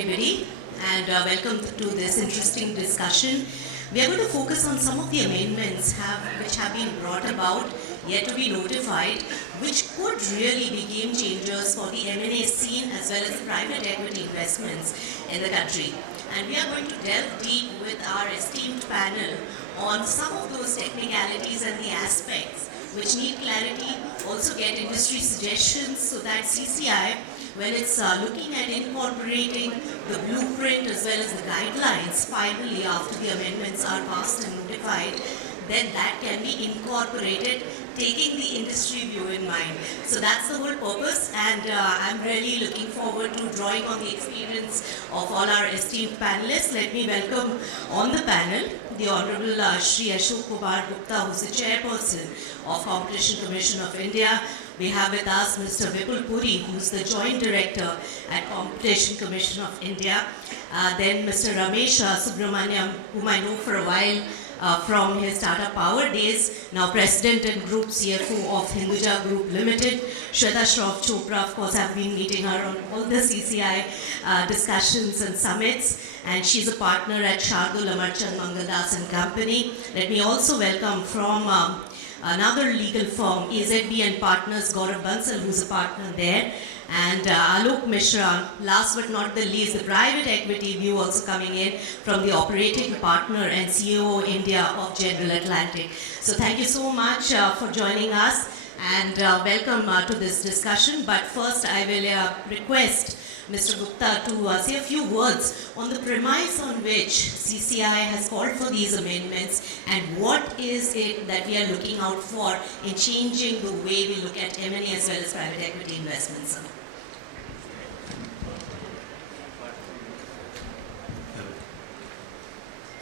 everybody, and welcome to this interesting discussion. We are going to focus on some of the amendments which have been brought about, yet to be notified, which could really be game changers for the M&A scene as well as private equity investments in the country. And we are going to delve deep with our esteemed panel on some of those technicalities and the aspects which need clarity, also get industry suggestions so that CCI, when it's looking at incorporating the blueprint as well as the guidelines, finally after the amendments are passed and notified, then that can be incorporated, taking the industry view in mind. So that's the whole purpose, and I'm really looking forward to drawing on the experience of all our esteemed panelists. Let me welcome on the panel the Honorable Shri Ashok Kumar Gupta, who's the Chairperson of Competition Commission of India. We have with us Mr. Vipul Puri, who's the Joint Director at Competition Commission of India. Then Mr. Ramesh Subramaniam, whom I know for a while from his Tata Power days, now President and Group CFO of Hinduja Group Limited. Shweta Shroff Chopra, of course, I've been meeting her on all the CCI discussions and summits, and she's a partner at Shardul Amarchand Mangaldas and Company. Let me also welcome from another legal firm, AZB and Partners, Gaurav Bansal, who's a partner there, and Alok Mishra, last but not the least, the private equity view also coming in from the operating partner and CEO India of General Atlantic. So thank you so much for joining us, and welcome to this discussion. But first I will request Mr. Gupta to say a few words on the premise on which CCI has called for these amendments and what is it that we are looking out for in changing the way we look at M&A as well as private equity investments.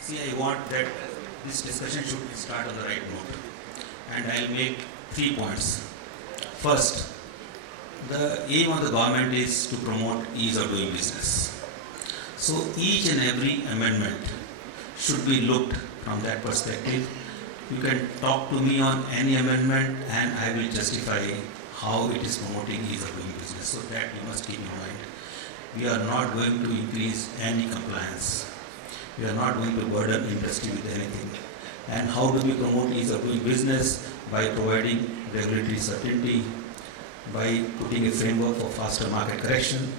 See, I want that this discussion should start on the right note, and I'll make 3 points. First, the aim of the government is to promote ease of doing business. So each and every amendment should be looked from that perspective. You can talk to me on any amendment and I will justify how it is promoting ease of doing business. So that you must keep in mind. We are not going to increase any compliance. We are not going to burden industry with anything. And how do we promote ease of doing business? By providing regulatory certainty, by putting a framework for faster market correction,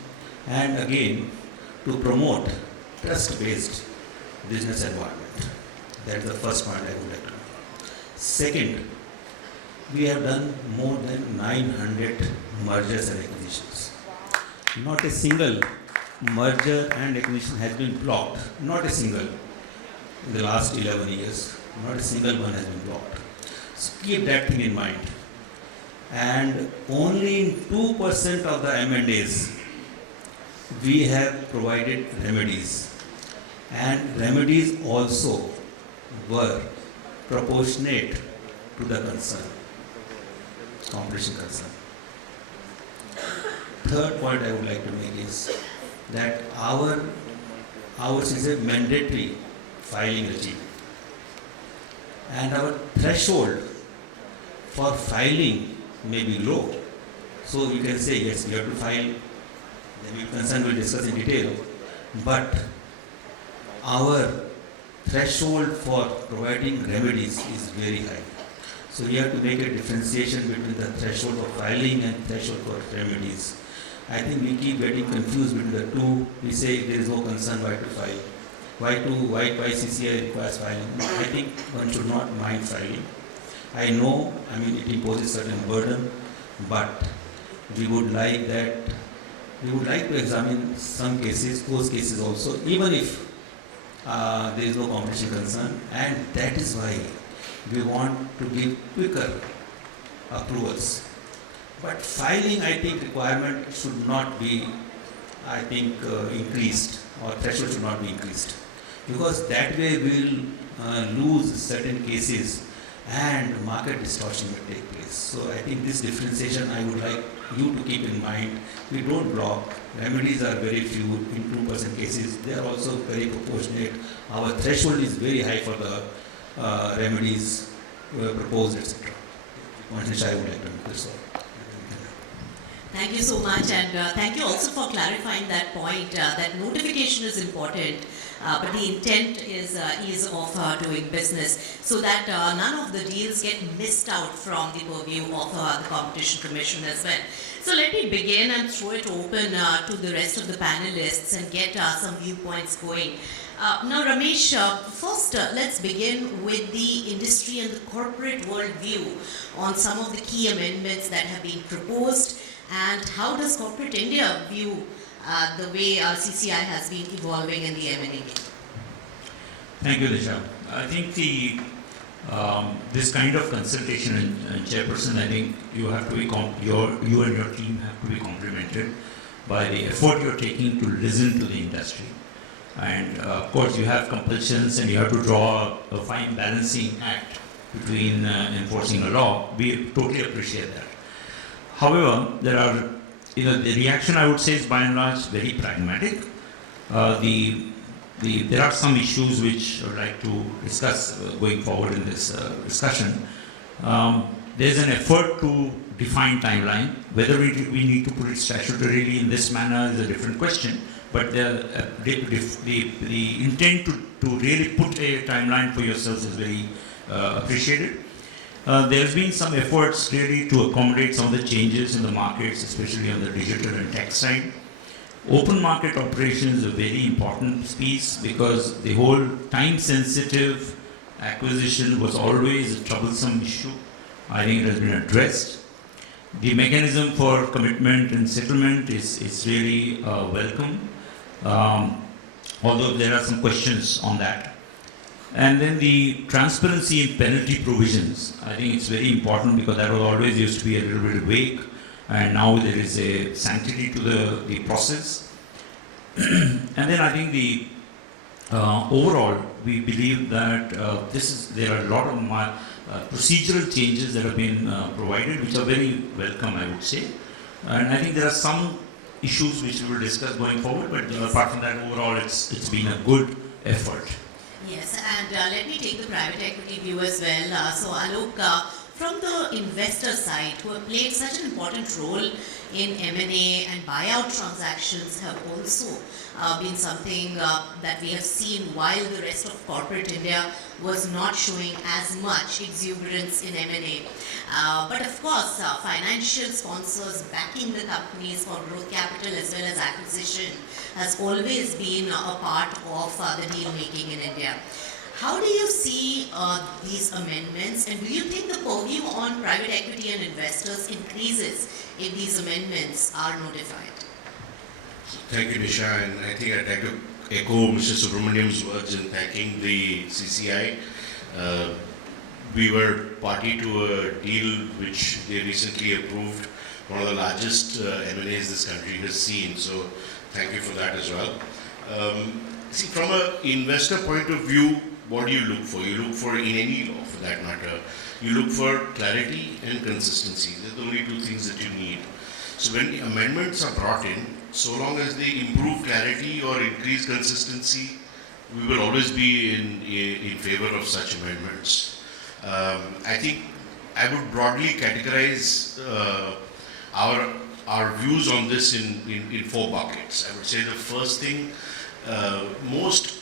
and again to promote trust-based business environment. That's the first point I would like to make. Second, we have done more than 900 mergers and acquisitions. Not a single merger and acquisition has been blocked. Not a single in the last 11 years. Not a single one has been blocked. So keep that thing in mind. And only in 2% of the M&As we have provided remedies, and remedies also were proportionate to the concern, competition concern. Third point I would like to make is that ours is a mandatory filing regime, and our threshold for filing may be low. So you can say, yes, we have to file, the concern will discuss in detail, but our threshold for providing remedies is very high. So we have to make a differentiation between the threshold for filing and threshold for remedies. I think we keep getting confused between the two. We say if there is no concern, why to file? Why CCI requires filing? I think one should not mind filing. I know, it imposes certain burden, but we would like to examine some cases, those cases also, even if there is no competition concern, and that is why we want to give quicker approvals. But filing, I think, requirement should not be, increased, or threshold should not be increased, because that way we will lose certain cases and market distortion will take place. So I think this differentiation I would like you to keep in mind. We don't block. Remedies are very few in 2% cases. They are also very proportionate. Our threshold is very high for the remedies proposed, etc. One which I would like to make this all. Thank you so much, and thank you also for clarifying that point. That notification is important, but the intent is ease of doing business, so that none of the deals get missed out from the purview of the Competition Commission as well. So let me begin and throw it open to the rest of the panelists and get some viewpoints going. Now, Ramesh, first let's begin with the industry and the corporate world view on some of the key amendments that have been proposed, and how does corporate India view the way CCI has been evolving in the M&A? Thank you, Disha. I think this kind of consultation and Chairperson, I think you have to be you and your team have to be complimented by the effort you're taking to listen to the industry. And of course, you have compulsions and you have to draw a fine balancing act between enforcing a law. We totally appreciate that. However, there are, the reaction I would say is by and large very pragmatic. There are some issues which I would like to discuss going forward in this discussion. There's an effort to define timeline. Whether we need to put it statutorily in this manner is a different question. But the intent to really put a timeline for yourselves is very appreciated. There's been some efforts really to accommodate some of the changes in the markets, especially on the digital and tech side. Open market operation is a very important piece because the whole time-sensitive acquisition was always a troublesome issue. I think it has been addressed. The mechanism for commitment and settlement is really welcome, although there are some questions on that. And then the transparency and penalty provisions, I think it's very important because that was always used to be a little bit vague, and now there is a sanctity to the process. And then I think the overall, we believe that there are a lot of procedural changes that have been provided, which are very welcome, I would say. And I think there are some issues which we will discuss going forward, but apart from that, overall, it's been a good effort. Yes, and let me take the private equity view as well. So Alok, from the investor side, who have played such an important role in M&A and buyout transactions, have also been something that we have seen while the rest of corporate India was not showing as much exuberance in M&A. But of course, financial sponsors backing the companies for growth capital as well as acquisition has always been a part of the deal making in India. How do you see these amendments, and do you think the purview on private equity and investors increases if these amendments are notified? Thank you, Nisha, and I think I'd like to echo Mr. Subramaniam's words in thanking the CCI. We were party to a deal which they recently approved, one of the largest M&As this country has seen, so thank you for that as well. See, from an investor point of view, what do you look for? You look for, in any law for that matter, you look for clarity and consistency. They're the only two things that you need. So when amendments are brought in, so long as they improve clarity or increase consistency, we will always be in favor of such amendments. I think I would broadly categorize our views on this in four buckets. I would say the first thing, most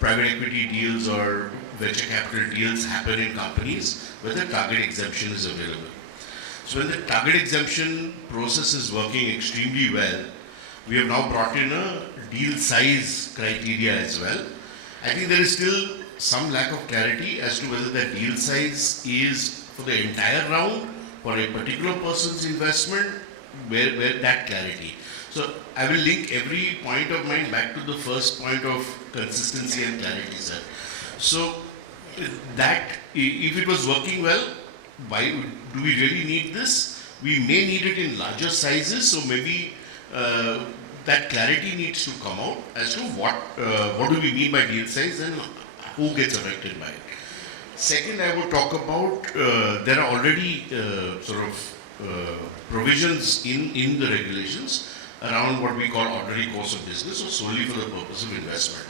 private equity deals or venture capital deals happen in companies where the target exemption is available. So when the target exemption process is working extremely well, we have now brought in a deal size criteria as well. I think there is still some lack of clarity as to whether that deal size is for the entire round, for a particular person's investment, where that clarity. So I will link every point of mine back to the first point of consistency and clarity, sir. So that, if it was working well, why do we really need this? We may need it in larger sizes, so maybe that clarity needs to come out as to what do we mean by deal size and who gets affected by it. Second, I would talk about there are already provisions in the regulations around what we call ordinary course of business or solely for the purpose of investment.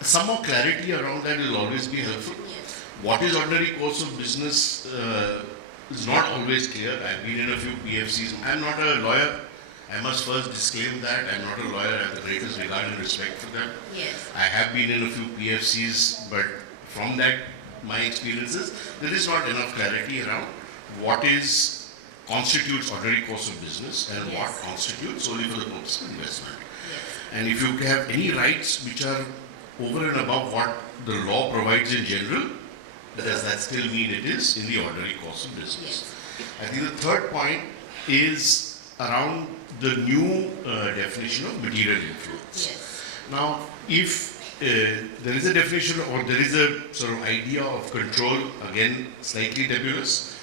Some more clarity around that will always be helpful. What is ordinary course of business? is not always clear. I've been in a few PFCs. I'm not a lawyer. I must first disclaim that. I'm not a lawyer. I have the greatest regard and respect for them. Yes. I have been in a few PFCs, but from that, my experiences, there is not enough clarity around what constitutes ordinary course of business and what constitutes solely for the purpose of investment. Yes. And if you have any rights which are over and above what the law provides in general, does that still mean it is in the ordinary course of business? Yes. I think the third point is around the new definition of material influence. Yes. Now, if there is a definition or there is a sort of idea of control, again slightly nebulous,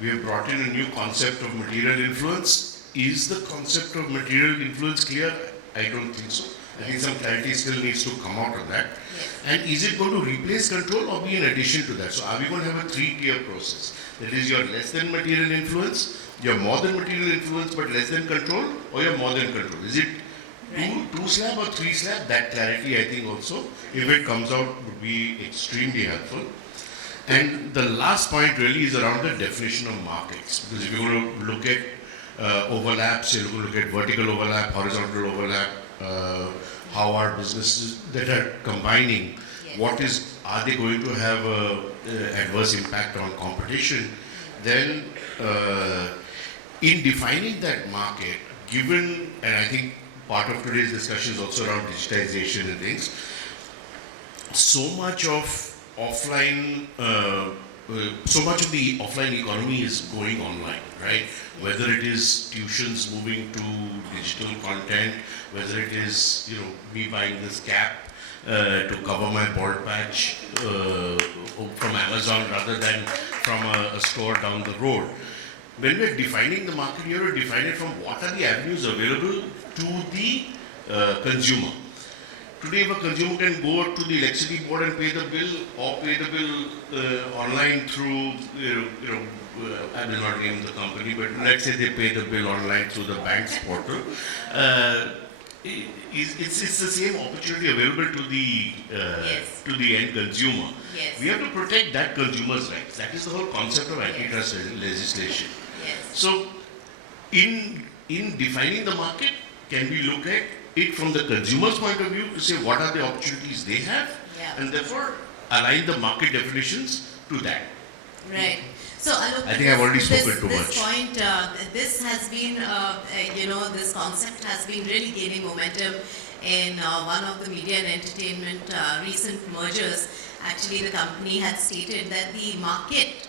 we have brought in a new concept of material influence. Is the concept of material influence clear? I don't think so. I think some clarity still needs to come out of that. Yes. And is it going to replace control or be in addition to that? So are we going to have a three-tier process? That is, your less than material influence, your more than material influence but less than control, or your more than control? Is it two slab or three slab? That clarity, I think also, if it comes out, would be extremely helpful. And the last point really is around the definition of markets. Because if you're going to look at overlaps, you're going to look at vertical overlap, horizontal overlap, how are businesses that are combining, are they going to have adverse impact on competition? Then in defining that market, given, and I think part of today's discussion is also around digitization and things, so much of the offline economy is going online, right? Whether it is tuitions moving to digital content, whether it is me buying this cap to cover my bald patch from Amazon rather than from a store down the road. When we're defining the market, you have to define it from what are the avenues available to the consumer. Today, if a consumer can go to the electricity board and pay the bill, or pay the bill online through, I will not name the company, but let's say they pay the bill online through the bank's portal. It's the same opportunity available to the end consumer. Yes. We have to protect that consumer's rights. That is the whole concept of antitrust legislation. Yes. So, in defining the market, can we look at it from the consumer's point of view to say what are the opportunities they have, and therefore align the market definitions to that? Right. So, Alok, I think I've already spoken too much. This point, this has been, this concept has been really gaining momentum in one of the media and entertainment recent mergers. Actually, the company had stated that the market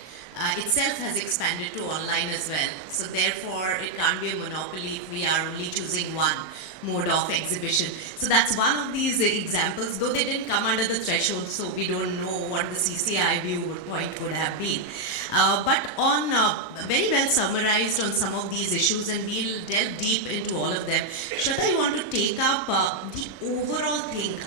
itself has expanded to online as well. So, therefore, it can't be a monopoly if we are only choosing one mode of exhibition. So that's one of these examples, though they didn't come under the threshold, so we don't know what the CCI viewpoint would have been. But on very well summarized on some of these issues, and we'll delve deep into all of them. Shraddha, you want to take up the overall thing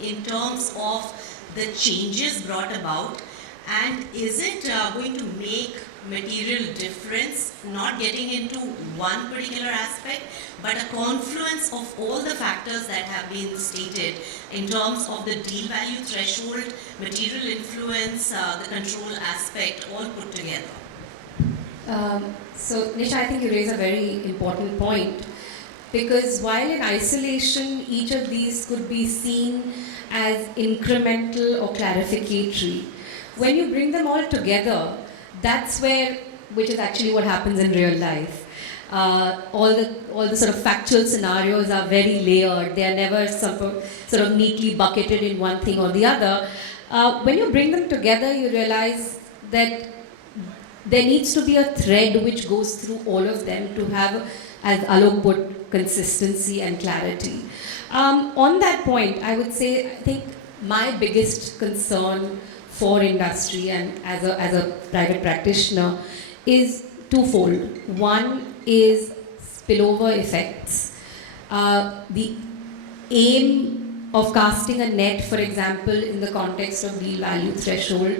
in terms of the changes brought about, and is it going to make material difference, not getting into one particular aspect, but a confluence of all the factors that have been stated in terms of the deal value threshold, material influence, the control aspect, all put together? So, Nisha, I think you raise a very important point, because while in isolation, each of these could be seen as incremental or clarificatory, when you bring them all together, that's where, which is actually what happens in real life. All the sort of factual scenarios are very layered. They are never sort of neatly bucketed in one thing or the other. When you bring them together, you realize that there needs to be a thread which goes through all of them to have, as Alok put, consistency and clarity. On that point, I would say, I think my biggest concern for industry and as a private practitioner is twofold. One is spillover effects. The aim of casting a net, for example, in the context of deal value threshold,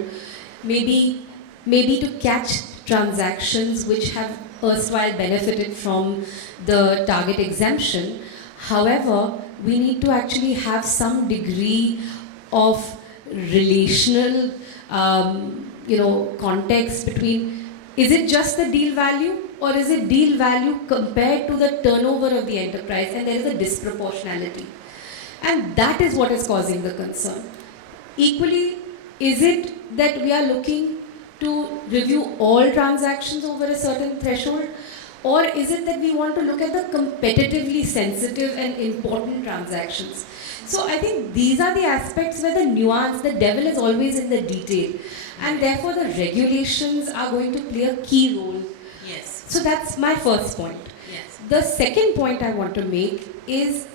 maybe to catch transactions which have erstwhile benefited from the target exemption. However, we need to actually have some degree of relational context between Is it just the deal value, or is it deal value compared to the turnover of the enterprise, and there is a disproportionality? And that is what is causing the concern. Equally, is it that we are looking to review all transactions over a certain threshold, or is it that we want to look at the competitively sensitive and important transactions? So I think these are the aspects where the nuance, the devil is always in the detail, and therefore the regulations are going to play a key role. Yes. So that's my first point. Yes. The second point I want to make is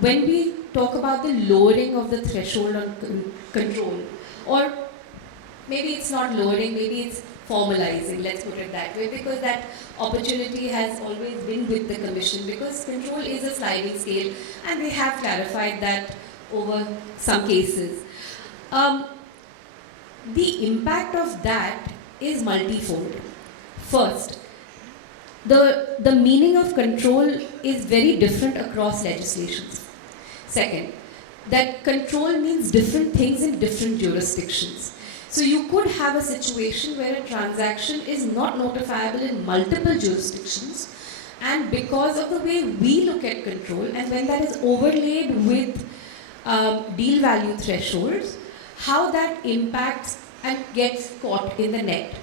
when we talk about the lowering of the threshold on control, or maybe it's not lowering, maybe it's formalizing, let's put it that way, because that opportunity has always been with the Commission, because control is a sliding scale, and they have clarified that over some cases. The impact of that is multifold. First, the meaning of control is very different across legislations. Second, that control means different things in different jurisdictions. So you could have a situation where a transaction is not notifiable in multiple jurisdictions, and because of the way we look at control, and when that is overlaid with deal value thresholds, how that impacts and gets caught in the net.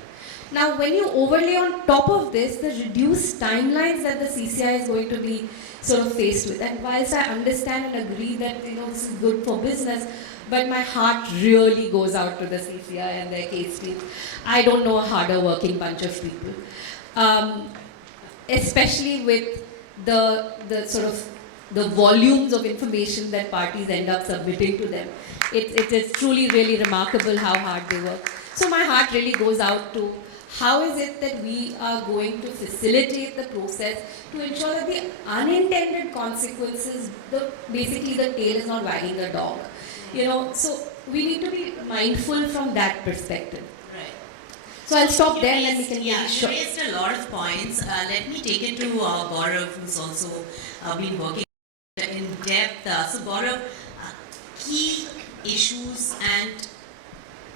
Now, when you overlay on top of this the reduced timelines that the CCI is going to be sort of faced with, and whilst I understand and agree that this is good for business, but my heart really goes out to the CCI and their case team. I don't know a harder working bunch of people, especially with the sort of the volumes of information that parties end up submitting to them. It is truly really remarkable how hard they work. So my heart really goes out to how is it that we are going to facilitate the process to ensure that the unintended consequences, basically the tail is not wagging the dog. So we need to be mindful from that perspective. Right. So I'll stop You there and raised- then we can Yeah, maybe you raised a lot of points. Let me take it to Gaurav, who's also been working in depth. So Gaurav, key issues, and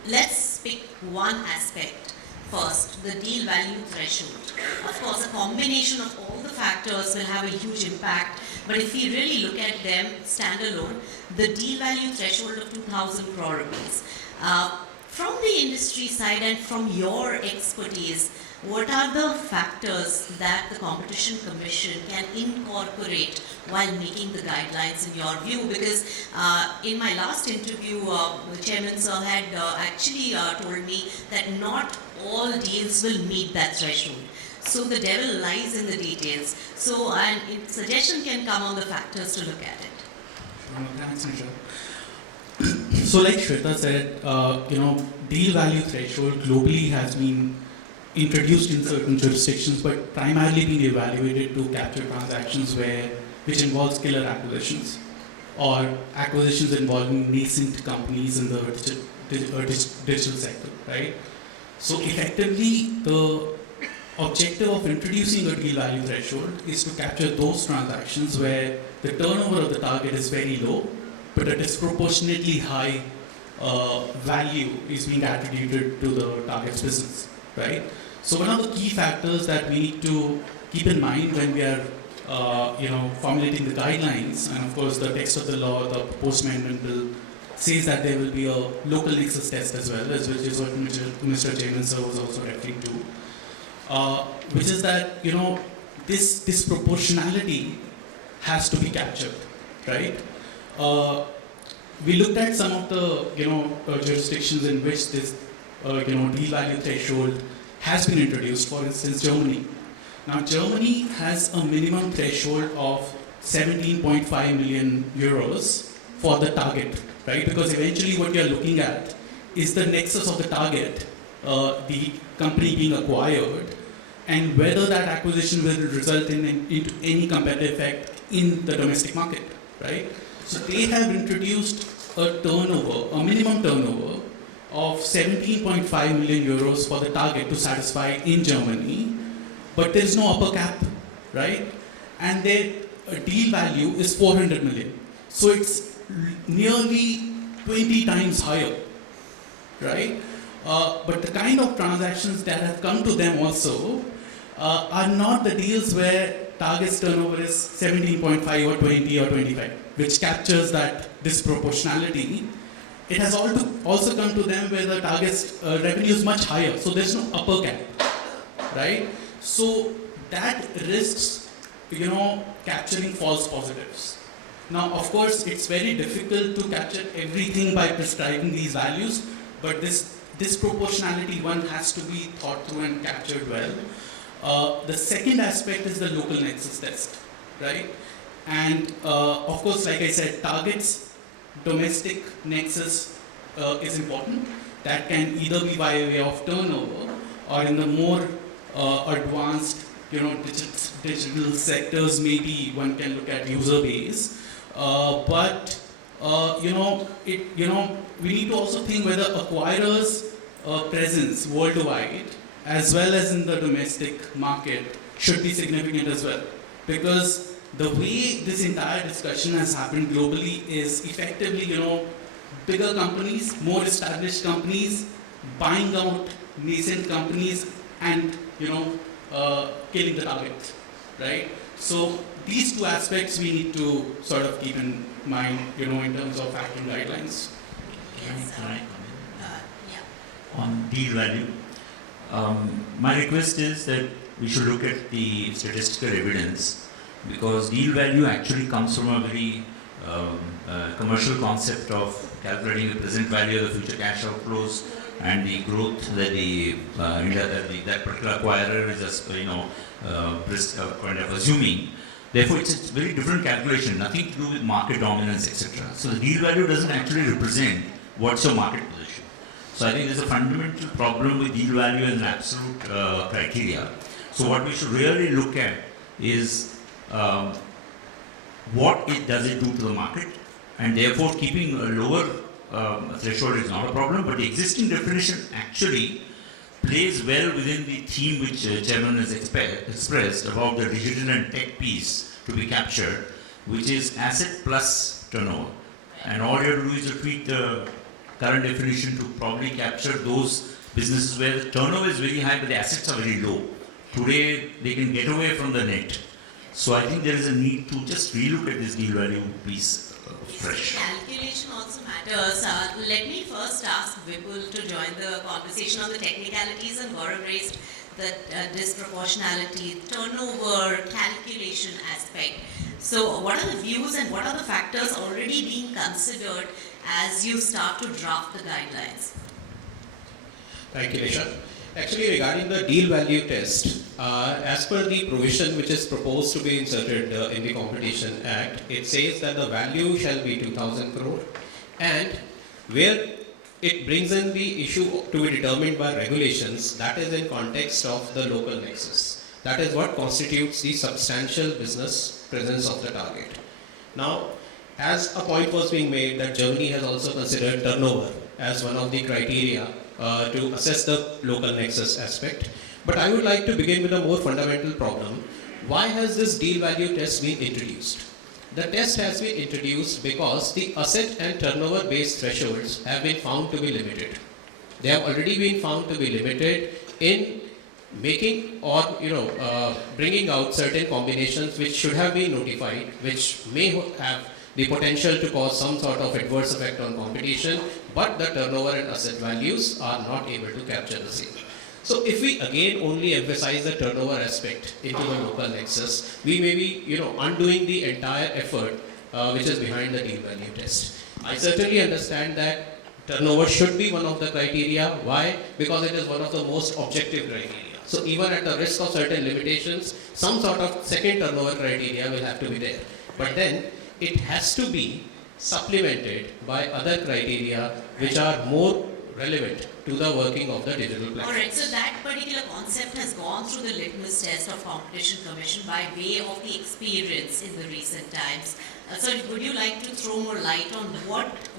let's pick one aspect first, the deal value threshold. Of course, a combination of all the factors will have a huge impact, but if we really look at them standalone, the deal value threshold of 2,000 crore rupees. From the industry side and from your expertise, what are the factors that the Competition Commission can incorporate while making the guidelines in your view? Because in my last interview, Chairman Sir had actually told me that not all deals will meet that threshold. So the devil lies in the details. So a suggestion can come on the factors to look at it. Thanks, Nisha. So like Shweta said, deal value threshold globally has been introduced in certain jurisdictions, but primarily being evaluated to capture transactions which involves killer acquisitions or acquisitions involving nascent companies in the digital sector, right? So effectively, the objective of introducing a deal value threshold is to capture those transactions where the turnover of the target is very low, but a disproportionately high value is being attributed to the target's business, right? So one of the key factors that we need to keep in mind when we are, formulating the guidelines, and of course the text of the law, the proposed amendment bill says that there will be a local nexus test as well, which is what Mr. Chairman Sir was also referring to, which is that this disproportionality has to be captured, right? We looked at some of the jurisdictions in which this deal value threshold has been introduced. For instance, Germany. Now, Germany has a minimum threshold of 17.5 million euros for the target, right? Because eventually, what you are looking at is the nexus of the target, the company being acquired, and whether that acquisition will result into any competitive effect in the domestic market, right? So they have introduced a minimum turnover of 17.5 million euros for the target to satisfy in Germany, but there is no upper cap, right? And their deal value is 400 million. So it's nearly 20 times higher, right? But the kind of transactions that have come to them also are not the deals where target's turnover is 17.5 or 20 or 25, which captures that disproportionality. It has also come to them where the target's revenue is much higher, so there's no upper cap, right? So that risks, capturing false positives. Now, of course, it's very difficult to capture everything by prescribing these values, but this disproportionality one has to be thought through and captured well. The second aspect is the local nexus test, right? And of course, like I said, targets, domestic nexus is important. That can either be by way of turnover or in the more advanced, digital sectors, maybe one can look at user base. But we need to also think whether acquirers' presence worldwide, as well as in the domestic market, should be significant as well. Because the way this entire discussion has happened globally is effectively, bigger companies, more established companies, buying out nascent companies and, killing the target, right? So these two aspects we need to sort of keep in mind, in terms of acting guidelines. Yes, Can I yeah. on deal value? My request is that we should look at the statistical evidence, because deal value actually comes from a very commercial concept of calculating the present value of the future cash outflows and the growth that that particular acquirer is just, kind of assuming. Therefore, it's a very different calculation, nothing to do with market dominance, etc. So the deal value doesn't actually represent what's your market position. So I think there's a fundamental problem with deal value as an absolute criteria. So what we should really look at is what does it do to the market, and therefore keeping a lower threshold is not a problem, but the existing definition actually plays well within the theme which Chairman has expressed about the digital and tech piece to be captured, which is asset plus turnover. And all you have to do is to tweak the current definition to probably capture those businesses where the turnover is very high but the assets are very low. Today they can get away from the net. So I think there is a need to just relook at this deal value piece fresh. Calculation also matters. Let me first ask Vipul to join the conversation on the technicalities, and Gaurav raised the disproportionality, turnover, calculation aspect. So what are the views and what are the factors already being considered as you start to draft the guidelines? Thank you, Nisha. Actually, regarding the deal value test, as per the provision which is proposed to be inserted in the Competition Act, it says that the value shall be 2,000 crore, and where it brings in the issue to be determined by regulations, that is in context of the local nexus. That is what constitutes the substantial business presence of the target. Now, as a point was being made that Germany has also considered turnover as one of the criteria to assess the local nexus aspect. But I would like to begin with a more fundamental problem. Why has this deal value test been introduced? The test has been introduced because the asset and turnover based thresholds have been found to be limited. They have already been found to be limited in making or bringing out certain combinations which should have been notified, which may have the potential to cause some sort of adverse effect on competition, but the turnover and asset values are not able to capture the same. So if we again only emphasize the turnover aspect into the local nexus, we may be undoing the entire effort which is behind the deal value test. I certainly understand that turnover should be one of the criteria. Why? Because it is one of the most objective criteria. So even at the risk of certain limitations, some sort of second turnover criteria will have to be there. But then it has to be supplemented by other criteria which are more relevant to the working of the digital platform. Alright, so that particular concept has gone through the litmus test of Competition Commission by way of the experience in the recent times. So would you like to throw more light on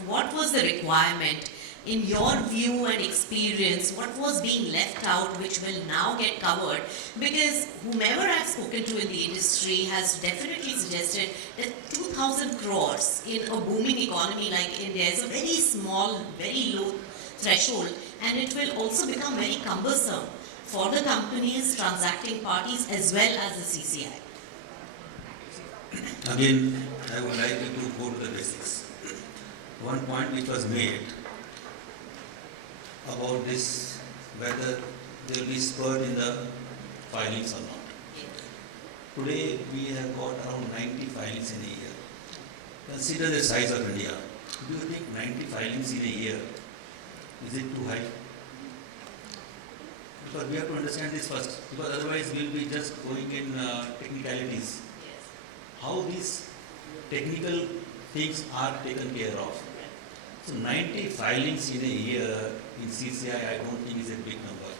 what was the requirement in your view and experience, what was being left out which will now get covered? Because whomever I've spoken to in the industry has definitely suggested that 2,000 crores in a booming economy like India is a very small, very low threshold and it will also become very cumbersome for the companies, transacting parties, as well as the CCI. Again, I would like you to go to the basics. One point which was made about this, whether there will be spurt in the filings or not. Today we have got around 90 filings in a year. Consider the size of India. Do you think 90 filings in a year, is it too high? Because we have to understand this first, because otherwise we will be just going in technicalities. How these technical things are taken care of. So 90 filings in a year in CCI, I don't think is a big number.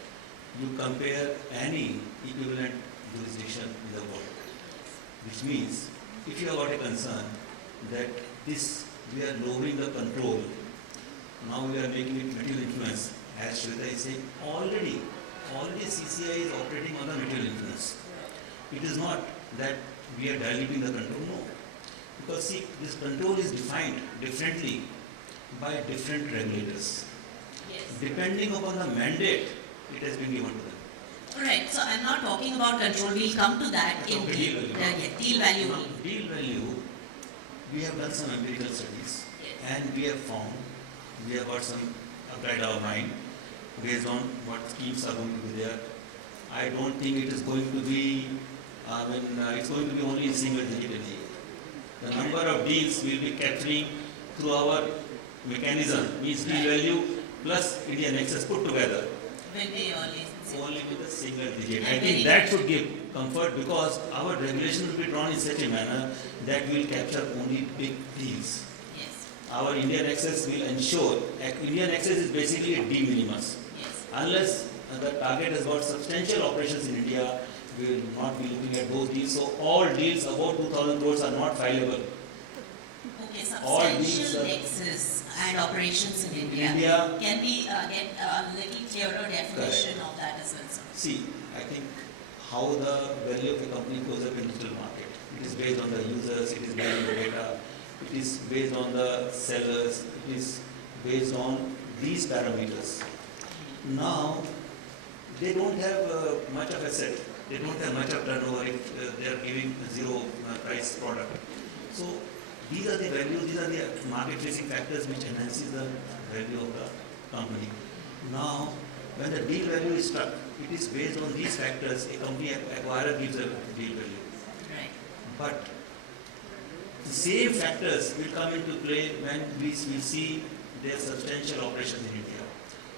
You compare any equivalent jurisdiction in the world, which means if you have got a concern that this, we are lowering the control, now we are making it material influence, as Shweta is saying, already CCI is operating on the material influence. It is not that we are diluting the control, no. Because see, this control is defined differently by different regulators. Yes. Depending upon the mandate, it has been given to them. Alright, so I'm not talking about control, we'll come to that in Okay, deal value. deal value. Now, deal value, we have done some empirical studies, Yes. and we have found, we have got some applied our mind based on what schemes are going to be there. I don't think it is going to be, it's going to be only in single digit in a year. The number of deals we will be capturing through our mechanism, means deal value plus Indian Access put together, When they only with a single digit. And I very think that should give comfort, because our regulation will be drawn in such a manner that we will capture only big deals. Yes, Our Indian Access will ensure, Indian Access is basically a de minimis. yes. Unless the target has got substantial operations in India, we will not be looking at those deals. So all deals above 2,000 crores are not fileable. Okay, All these substantial are- nexus and operations in India. India, Can we get a little clearer definition of that as well, sir? see, I think how the value of a company goes up in digital market. It is based on the users, it is based on the data, it is based on the sellers, it is based on these parameters. Now, they don't have much of asset, they don't have much of turnover if they are giving a zero price product. So these are the values, these are the market facing factors which enhances the value of the company. Now, when the deal value is struck, it is based on these factors, a company acquirer gives a deal value. Right. But the same factors will come into play when we will see their substantial operations in India.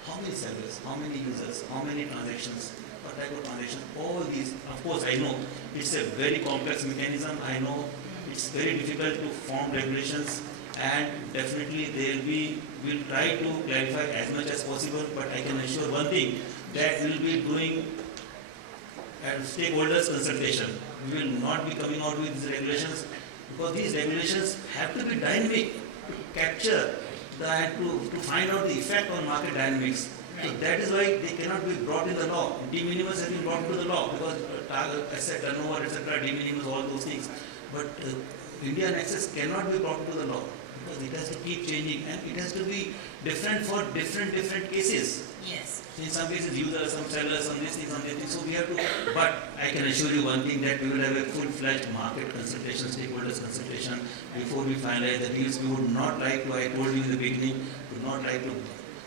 How many sellers, how many users, how many transactions, what type of transactions, all these. Of course, I know it's a very complex mechanism. I know it's very difficult to form regulations, and definitely we'll try to clarify as much as possible, but I can assure one thing, that we'll be doing a stakeholders consultation. We will not be coming out with these regulations, because these regulations have to be dynamic to capture to find out the effect on market dynamics. So that is why they cannot be brought in the law. De minimis has been brought into the law, because asset turnover, etc., de minimis, all those things. But Indian Access cannot be brought into the law, because it has to keep changing, and it has to be different for different cases. Yes. So in some cases, users, some sellers, some this thing, some that thing. So we have to. But I can assure you one thing, that we will have a full-fledged market consultation, stakeholders consultation before we finalize the deals. We would not like to. I told you in the beginning, would not like to.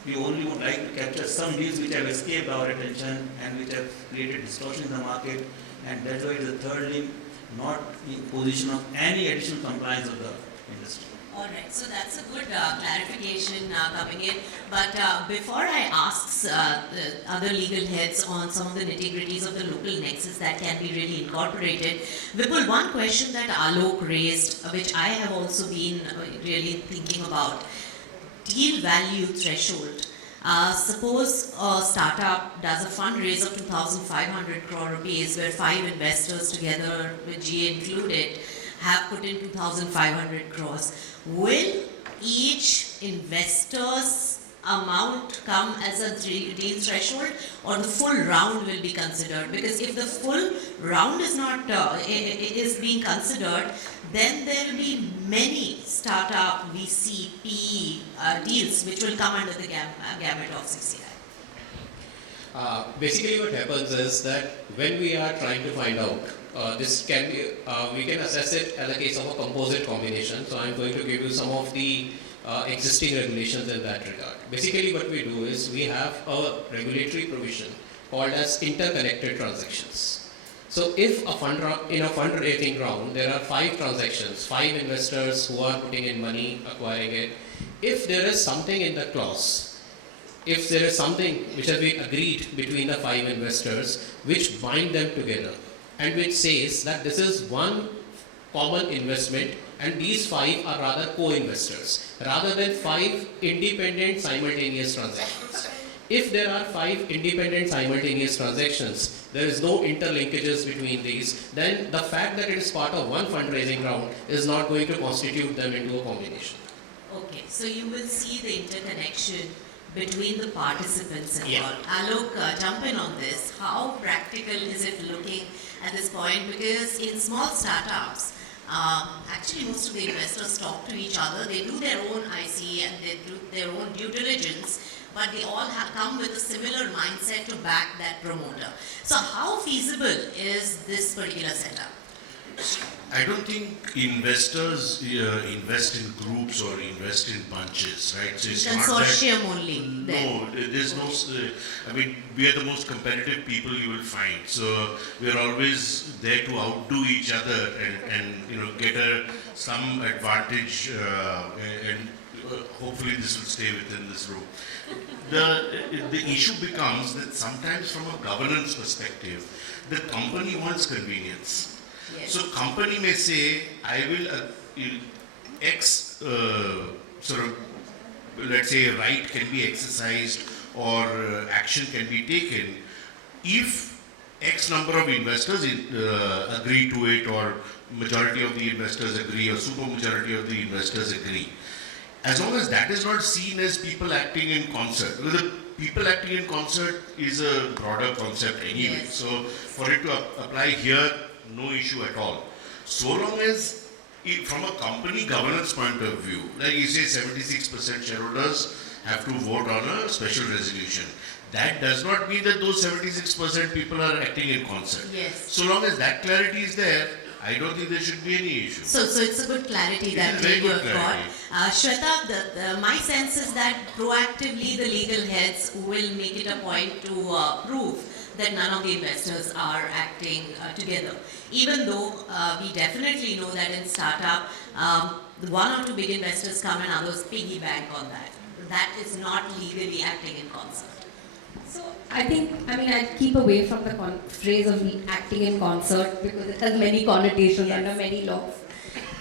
We only would like to capture some deals which have escaped our attention and which have created distortion in the market, and that's why it is the third link, not in position of any additional compliance of the industry. Alright, so that's a good clarification coming in. But before I ask the other legal heads on some of the nitty-gritties of the local nexus that can be really incorporated, Vipul, one question that Alok raised, which I have also been really thinking about, deal value threshold. Suppose a startup does a fundraise of 2,500 crore rupees, where 5 investors together with GA included have put in 2,500 crores. Will each investor's amount come as a deal threshold, or the full round will be considered? Because if the full round is not is being considered, then there will be many startup VC, PE deals which will come under the gamut of CCI. Basically, what happens is that when we are trying to find out, this can be, we can assess it as a case of a composite combination. So I'm going to give you some of the existing regulations in that regard. Basically, what we do is we have a regulatory provision called as interconnected transactions. So if in a fundraising round, there are 5 transactions, 5 investors who are putting in money, acquiring it. If there is something in the clause, if there is something which has been agreed between the 5 investors which bind them together and which says that this is one common investment and these 5 are rather co-investors rather than 5 independent simultaneous transactions. If there are 5 independent simultaneous transactions, there is no interlinkages between these, then the fact that it is part of one fundraising round is not going to constitute them into a combination. Okay, so you will see the interconnection between the participants involved. Yeah. Alok, jump in on this. How practical is it looking at this point? Because in small startups, actually most of the investors talk to each other. They do their own IC and they do their own due diligence, but they all come with a similar mindset to back that promoter. So how feasible is this particular setup? I don't think investors invest in groups or invest in bunches, right? So it's Consortium not that, only. No, there's no. I mean, we are the most competitive people you will find. So we are always there to outdo each other and get some advantage, and hopefully this will stay within this room. The issue becomes that sometimes from a governance perspective, the company wants convenience. Yes. So company may say, I will X sort of, let's say, right can be exercised or action can be taken if X number of investors agree to it, or majority of the investors agree, or super majority of the investors agree. As long as that is not seen as people acting in concert, because the people acting in concert is a broader concept anyway. Yes. So for it to apply here, no issue at all. So long as, from a company governance point of view, like you say 76% shareholders have to vote on a special resolution. That does not mean that those 76% people are acting in concert. Yes. So long as that clarity is there, I don't think there should be any issue. So it's a good clarity that very you good have got. clarity. Shweta, my sense is that proactively the legal heads will make it a point to prove that none of the investors are acting together. Even though we definitely know that in startup, one or two big investors come and others piggyback on that. That is not legally acting in concert. So I'd keep away from the phrase of acting in concert because it has many connotations under many laws.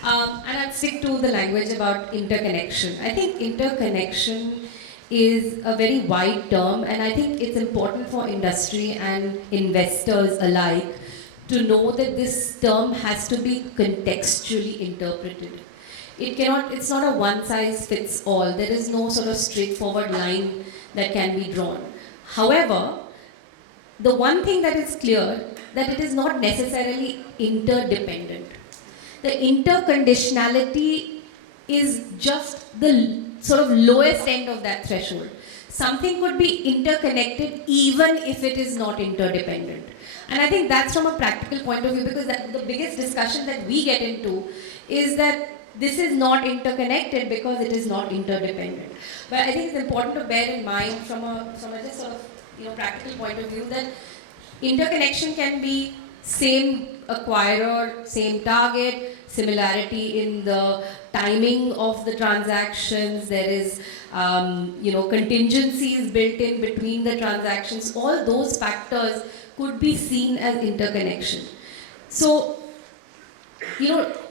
And I'd stick to the language about interconnection. I think interconnection is a very wide term, and I think it's important for industry and investors alike to know that this term has to be contextually interpreted. It's not a one size fits all. There is no sort of straightforward line that can be drawn. However, the one thing that is clear, that it is not necessarily interdependent. The interconditionality is just the sort of lowest end of that threshold. Something could be interconnected even if it is not interdependent. And I think that's from a practical point of view, because the biggest discussion that we get into is that this is not interconnected because it is not interdependent. But I think it's important to bear in mind from a just sort of practical point of view that interconnection can be same acquirer, same target, similarity in the timing of the transactions. There is contingencies built in between the transactions. All those factors could be seen as interconnection. So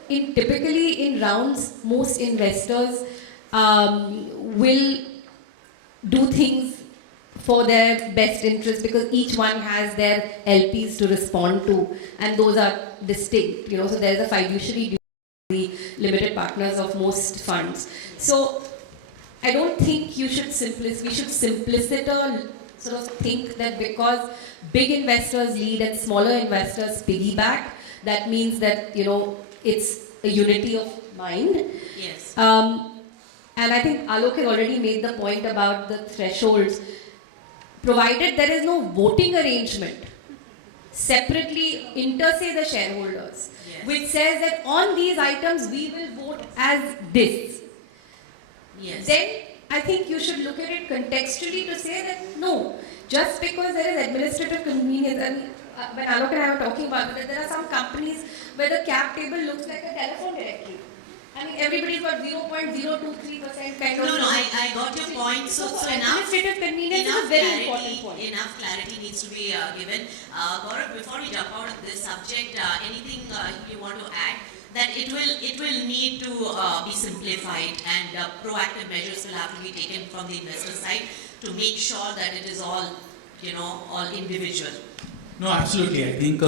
typically in rounds, most investors will do things for their best interest because each one has their LPs to respond to, and those are distinct. So there's a fiduciary duty, the limited partners of most funds. So I don't think we should simpliciter sort of think that because big investors lead and smaller investors piggyback, that means that it's a unity of mind. Yes. And I think Alok has already made the point about the thresholds. provided there is no voting arrangement, separately inter say the shareholders, Yes. which says that on these items we will vote as this. Yes. Then I think you should look at it contextually to say that no, just because there is administrative convenience, and when Alok and I were talking about it, there are some companies where the cap table looks like a telephone directory. I mean, everybody's got 0.023% kind of. No, I got your point. So enough. Administrative convenience is a very important point. Enough clarity needs to be given. Gaurav, before we jump out of this subject, anything you want to add? That it will need to be simplified, and proactive measures will have to be taken from the investor side to make sure that it is all, all individual. No, absolutely. I think,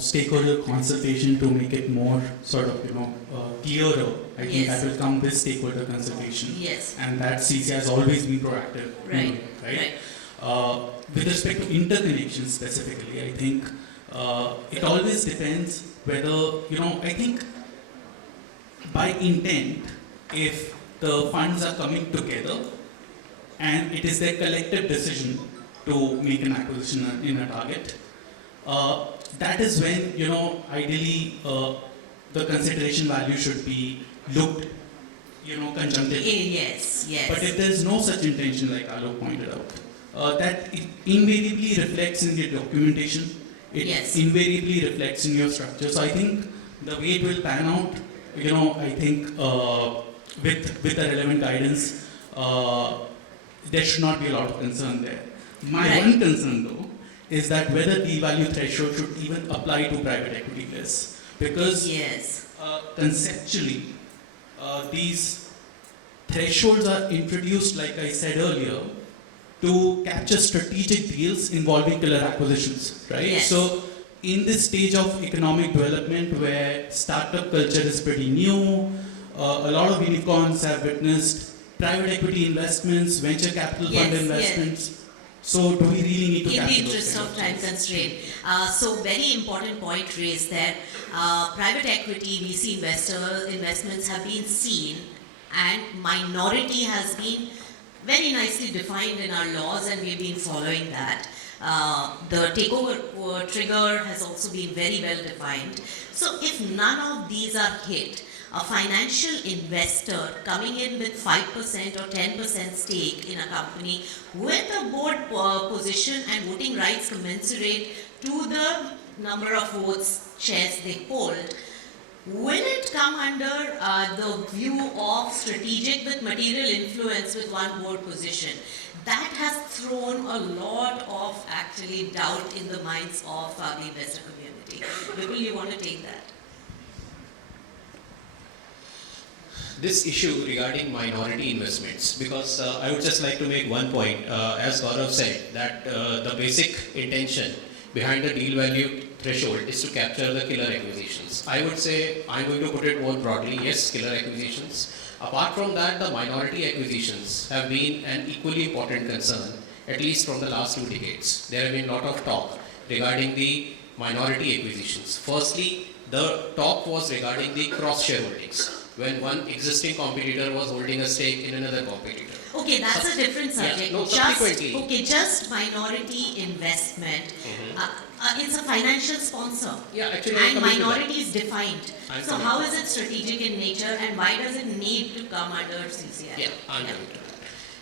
stakeholder consultation to make it more sort of, clearer. I think Yes. that will come with stakeholder consultation. Yes. And that CCI has always been proactive. Right. Right? With respect to interconnection specifically, I think it always depends whether, I think by intent, if the funds are coming together and it is their collective decision to make an acquisition in a target, that is when, ideally the consideration value should be looked, conjunctively. Yes. But if there is no such intention, like Alok pointed out, that it invariably reflects in the documentation, it Yes. invariably reflects in your structure. So I think the way it will pan out, I think with the relevant guidance, there should not be a lot of concern there. My Right. one concern though is that whether the value threshold should even apply to private equity lists, because Yes. conceptually these thresholds are introduced, like I said earlier, to capture strategic deals involving killer acquisitions, right? Yes. So in this stage of economic development where startup culture is pretty new, a lot of unicorns have witnessed private equity investments, venture capital fund Yes, investments. So do we really need to In capture the those interest kind of time things? constraint. So very important point raised there. Private equity, VC investments have been seen, and minority has been very nicely defined in our laws, and we've been following that. The takeover trigger has also been very well defined. So if none of these are hit, a financial investor coming in with 5% or 10% stake in a company with a board position and voting rights commensurate to the number of votes, shares they hold, will it come under the view of strategic with material influence with one board position? That has thrown a lot of actually doubt in the minds of the investor community. Vipul, you want to take that? This issue regarding minority investments, because I would just like to make one point, as Gaurav said, that the basic intention behind the deal value threshold is to capture the killer acquisitions. I would say, I'm going to put it more broadly, yes, killer acquisitions. Apart from that, the minority acquisitions have been an equally important concern, at least from the last 2 decades. There have been a lot of talk regarding the minority acquisitions. Firstly, the talk was regarding the cross shareholdings, when one existing competitor was holding a stake in another competitor. Okay, that's a different subject. no, subsequently. Just minority investment. It's a financial sponsor. Yeah, actually, And I'm coming to that. minority is defined. I'm So coming how to is it strategic in nature, and why does it need to come under CCI? Yeah, I'm coming to that.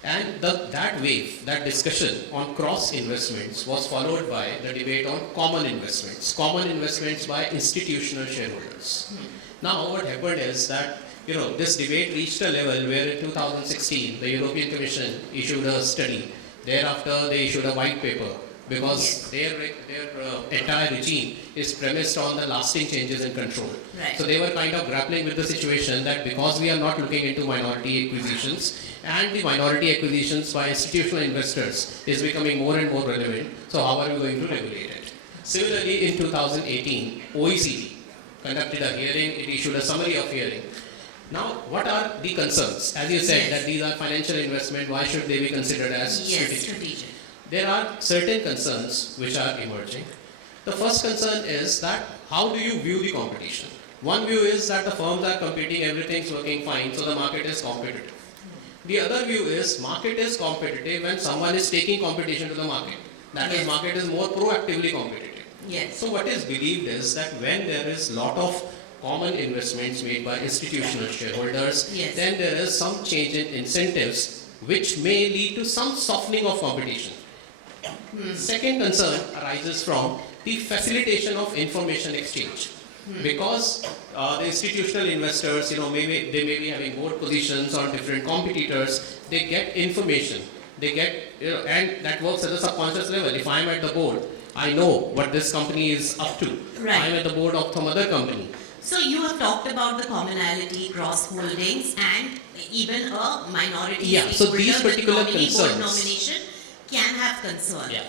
And that wave, that discussion on cross investments was followed by the debate on common investments by institutional shareholders. Now what happened is that this debate reached a level where in 2016 the European Commission issued a study. Thereafter they issued a white paper, because their entire regime is premised on the lasting changes in control. Right. So they were kind of grappling with the situation that because we are not looking into minority acquisitions, and the minority acquisitions by institutional investors is becoming more and more relevant, so how are we going to regulate it? Similarly, in 2018, OECD conducted a hearing, it issued a summary of hearing. Now, what are the concerns? As you said, Yes. that these are financial investment, why should they be considered as Yes, strategic? strategic. There are certain concerns which are emerging. The first concern is that how do you view the competition? One view is that the firms are competing, everything's working fine, so the market is competitive. The other view is market is competitive when someone is taking competition to the market. That is, Yes. market is more proactively competitive. Yes. So what is believed is that when there is lot of common investments made by institutional shareholders, Yes. then there is some change in incentives which may lead to some softening of competition. Second concern arises from the facilitation of information exchange. Because the institutional investors, they may be having more positions on different competitors, they get information, they get, and that works at a subconscious level. If I'm at the board, I know what this company is up to. Right. I'm at the board of some other company. So you have talked about the commonality, cross-holdings, and even a minority Yeah, so these stakeholder with particular nominee board concerns. nomination can have concern. Yeah.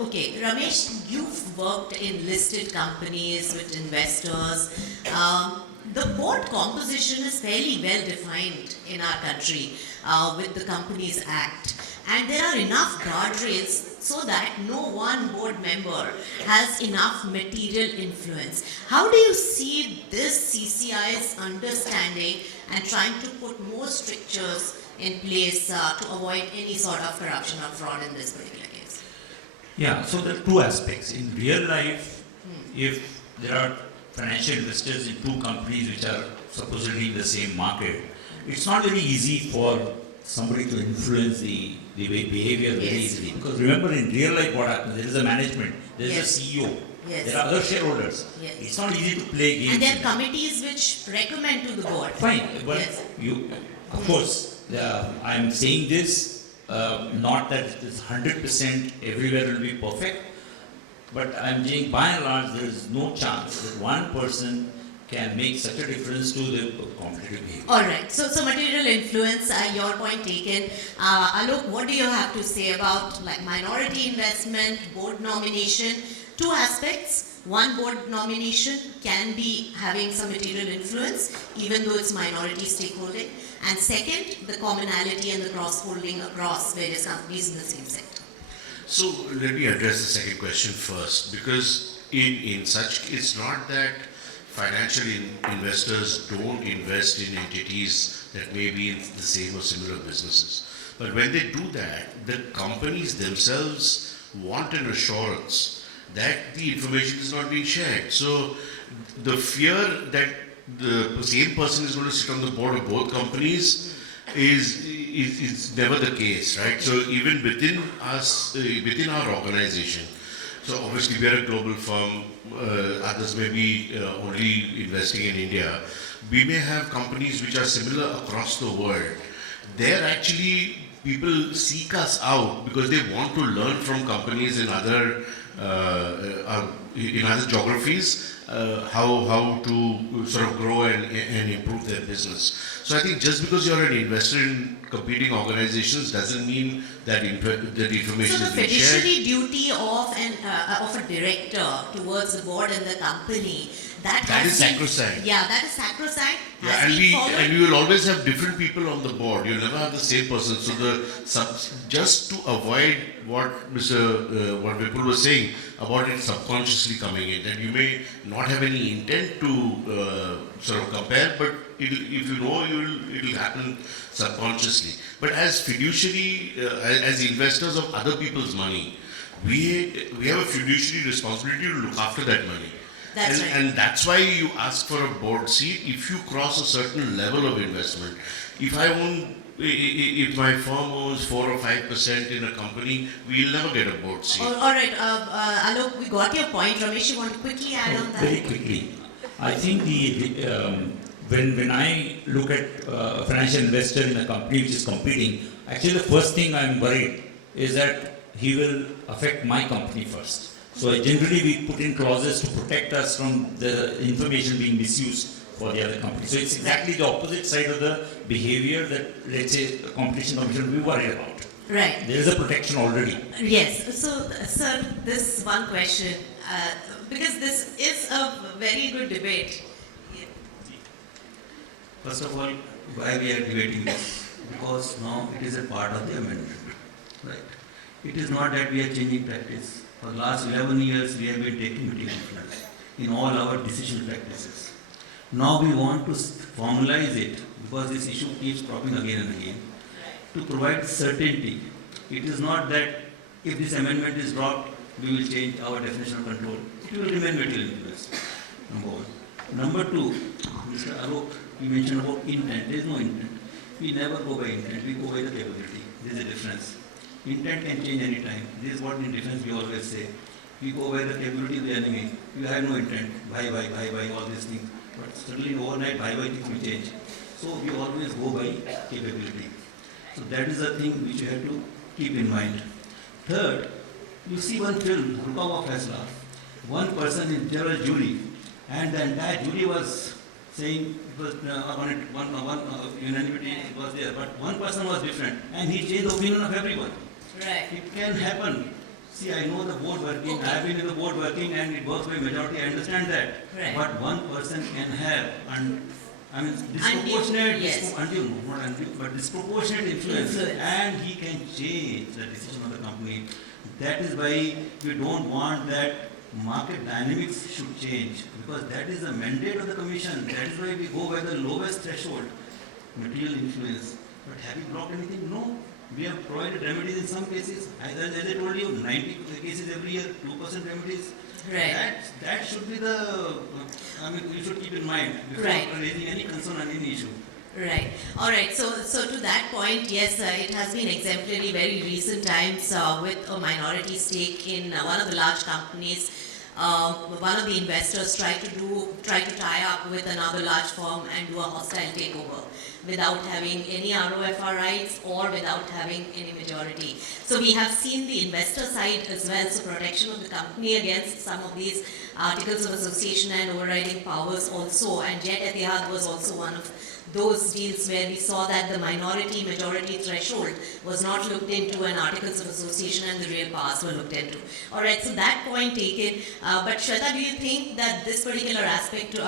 Okay, Ramesh, you've worked in listed companies with investors. The board composition is fairly well defined in our country with the Companies Act. And there are enough guardrails so that no one board member has enough material influence. How do you see this CCI's understanding and trying to put more strictures in place to avoid any sort of corruption or fraud in this particular case? Yeah, so there are two aspects. In real life, if there are financial investors in two companies which are supposedly in the same market, it's not very easy for somebody to influence the behavior very Yes. easily. Because remember, in real life what happens, there is a management, there is Yes. a CEO, Yes. there are other shareholders. Yes. It's not easy to play games. And there in are that. committees which recommend to the board. Fine, but Yes. of course, I'm saying this, not that it is 100% everywhere will be perfect, but I'm saying by and large there is no chance that one person can make such a difference to the competitive behavior. All right. So material influence, your point taken. Alok, what do you have to say about like minority investment, board nomination? Two aspects. One, board nomination can be having some material influence, even though it's minority stakeholding. And second, the commonality and the cross-holding across various companies in the same sector. So let me address the second question first, because in such, it's not that financial investors don't invest in entities that may be in the same or similar businesses. But when they do that, the companies themselves want an assurance that the information is not being shared. So the fear that the same person is going to sit on the board of both companies is never the case, right? So even within us, within our organization, so obviously we are a global firm, others may be only investing in India. We may have companies which are similar across the world. There actually people seek us out because they want to learn from companies in other geographies, how to sort of grow and improve their business. So I think just because you're an investor in competing organizations doesn't mean that that information So is the being shared. fiduciary duty of a director towards the board and the company, that Is sacrosanct. Yeah, that is sacrosanct. Yeah, Has been followed. and we will always have different people on the board. You'll never have the same person. So just to avoid what what Vipul was saying about it subconsciously coming in, and you may not have any intent to sort of compare, but if you know, it'll happen subconsciously. But as fiduciary, as investors of other people's money, we have a fiduciary responsibility to look after that money. That's right. And that's why you ask for a board seat if you cross a certain level of investment. If my firm owns 4 or 5% in a company, we'll never get a board seat. All right, Alok, we got your point. Ramesh, you want to quickly add on that? Very quickly, I think when I look at a financial investor in a company which is competing, actually the first thing I'm worried is that he will affect my company first. So generally we put in clauses to protect us from the information being misused for the other company. So it's exactly the opposite side of the behavior that, let's say, the competition commission will be worried about. Right. There is a protection already. Yes. So, sir, this one question, because this is a very good debate. First of all, why we are debating this? Because now it is a part of the amendment. Right. It is not that we are changing practice. For the last 11 years, we have been taking material influence in all our decision practices. Now we want to formalize it because this issue keeps cropping again and again, to provide certainty. It is not that if this amendment is dropped, we will change our definition of control. It will remain material influence, number one. Number two, Mr. Alok, you mentioned about intent. There is no intent. We never go by intent, we go by the capability. There is a difference. Intent can change any time. This is what in defense we always say. We go by the capability of the enemy. You have no intent. Bye, all these things. But suddenly overnight, bye, things will change. So we always go by capability. So that is the thing which you have to keep in mind. Third, you see one film, Ruka Hua Faisla. One person in general jury, and the entire jury was saying it was one unanimity was there, but one person was different, and he changed the opinion of everyone. Right. It can happen. See, I know the board working, I have been in the board working, and it works by majority, I understand that. Right. But one person can have, disproportionate, yes. but disproportionate influence, and he can change the decision of the company. That is why we don't want that market dynamics should change, because that is the mandate of the commission. That is why we go by the lowest threshold, material influence. But have we blocked anything? No. We have provided remedies in some cases. As I told you, 90 cases every year, 2% remedies. Right. That should be the, you should keep in mind before raising any concern on any issue. Right. All right. So to that point, yes, it has been exemplary very recent times with a minority stake in one of the large companies. One of the investors tried to tie up with another large firm and do a hostile takeover without having any ROFR rights or without having any majority. So we have seen the investor side as well, so protection of the company against some of these articles of association and overriding powers also, and Jet Etihad was also one of those deals where we saw that the minority-majority threshold was not looked into and articles of association and the real powers were looked into. Alright, so that point taken. But Shweta, do you think that this particular aspect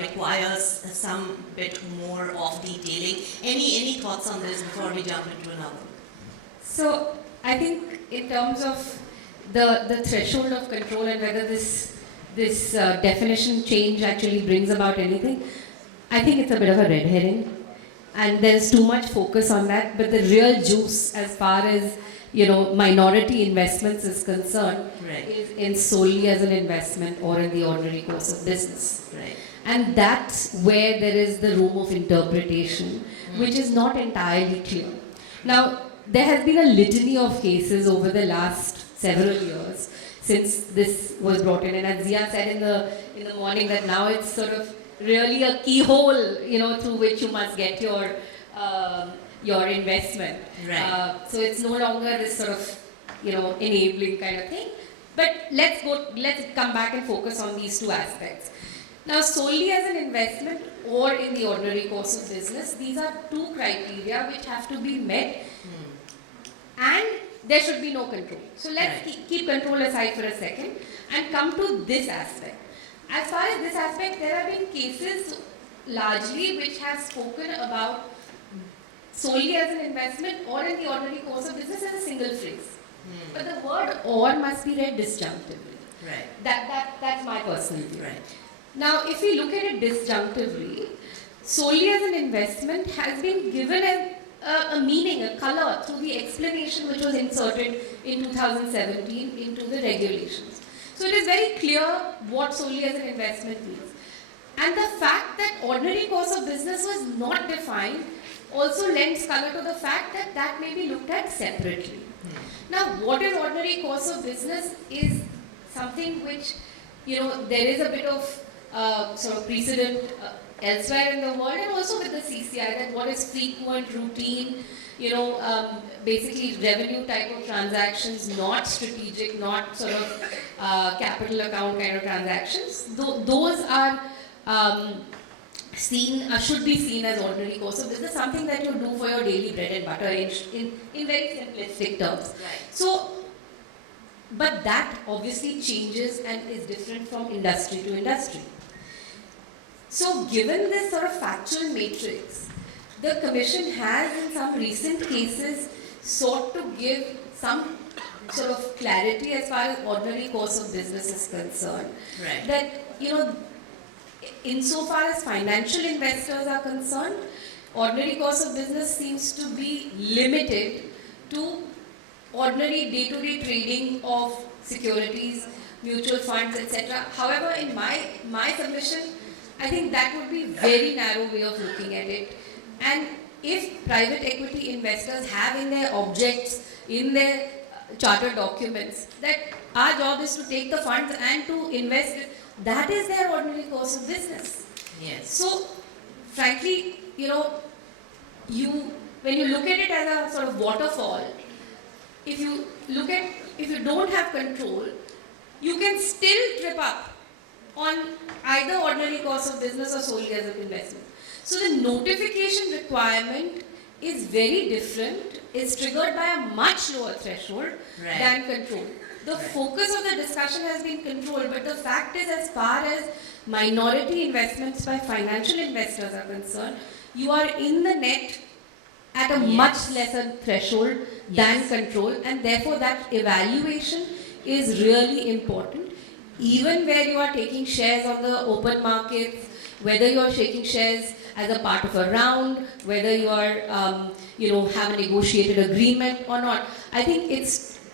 requires some bit more of detailing? Any thoughts on this before we jump into another? So, I think in terms of the threshold of control and whether this definition change actually brings about anything, I think it's a bit of a red herring, and there's too much focus on that. But the real juice, as far as minority investments is concerned, is in solely as an investment or in the ordinary course of business. Right. And that's where there is the room of interpretation, which is not entirely clear. Now, there has been a litany of cases over the last several years since this was brought in, and as Zia said in the morning, that now it's sort of really a keyhole, through which you must get your investment. Right. So it's no longer this sort of, enabling kind of thing. But let's come back and focus on these two aspects. Now, solely as an investment or in the ordinary course of business, these are two criteria which have to be met, and there should be no control. So let's keep control aside for a second and come to this aspect. As far as this aspect, there have been cases largely which have spoken about solely as an investment or in the ordinary course of business as a single phrase. But the word "or" must be read disjunctively. Right. That's my personal view. Right. Now, if we look at it disjunctively, solely as an investment has been given a meaning, a color through the explanation which was inserted in 2017 into the regulations. So it is very clear what solely as an investment means. And the fact that ordinary course of business was not defined also lends color to the fact that that may be looked at separately. Now, what is ordinary course of business is something which, there is a bit of sort of precedent elsewhere in the world, and also with the CCI, that what is frequent, routine, basically revenue type of transactions, not strategic, not sort of capital account kind of transactions. Those are should be seen as ordinary course of business, something that you do for your daily bread and butter in very simplistic terms. Right. So, but that obviously changes and is different from industry to industry. So, given this sort of factual matrix, the Commission has in some recent cases sought to give some sort of clarity as far as ordinary course of business is concerned. Right. That, insofar as financial investors are concerned, ordinary course of business seems to be limited to ordinary day-to-day trading of securities, mutual funds, etc. However, in my submission, I think that would be a very narrow way of looking at it. And if private equity investors have in their objects, in their charter documents, that our job is to take the funds and to invest, that is their ordinary course of business. Yes. So, frankly, when you look at it as a sort of waterfall, if you don't have control, you can still trip up on either ordinary course of business or solely as an investment. So the notification requirement is very different, is triggered by a much lower threshold than control. The focus of the discussion has been control, but the fact is, as far as minority investments by financial investors are concerned, you are in the net at a much lesser threshold than control, and therefore that evaluation is really important. Even where you are taking shares on the open markets, whether you are taking shares as a part of a round, whether you are, have a negotiated agreement or not, I think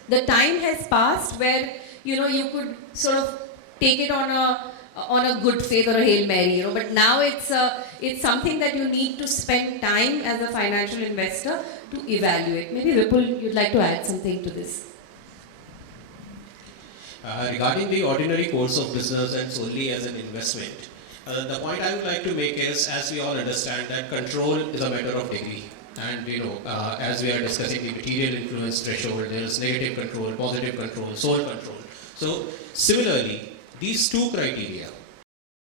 the time has passed where, you could sort of take it on a good faith or a Hail Mary, but now it's something that you need to spend time as a financial investor to evaluate. Maybe Vipul, you'd like to add something to this. Regarding the ordinary course of business and solely as an investment, the point I would like to make is, as we all understand, that control is a matter of degree. And as we are discussing the material influence threshold, there is negative control, positive control, sole control. So similarly, these two criteria,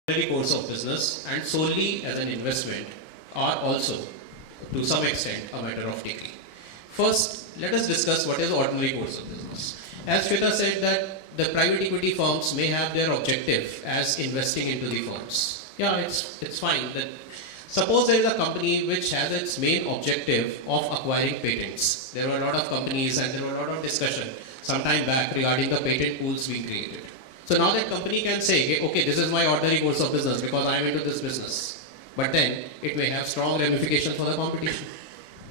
ordinary course of business and solely as an investment, are also to some extent a matter of degree. First, let us discuss what is ordinary course of business. As Shweta said, that the private equity firms may have their objective as investing into the firms. Yeah, it's fine. That suppose there is a company which has its main objective of acquiring patents. There were a lot of companies and there were a lot of discussion some time back regarding the patent pools being created. So now that company can say, okay, this is my ordinary course of business because I am into this business. But then it may have strong ramifications for the competition.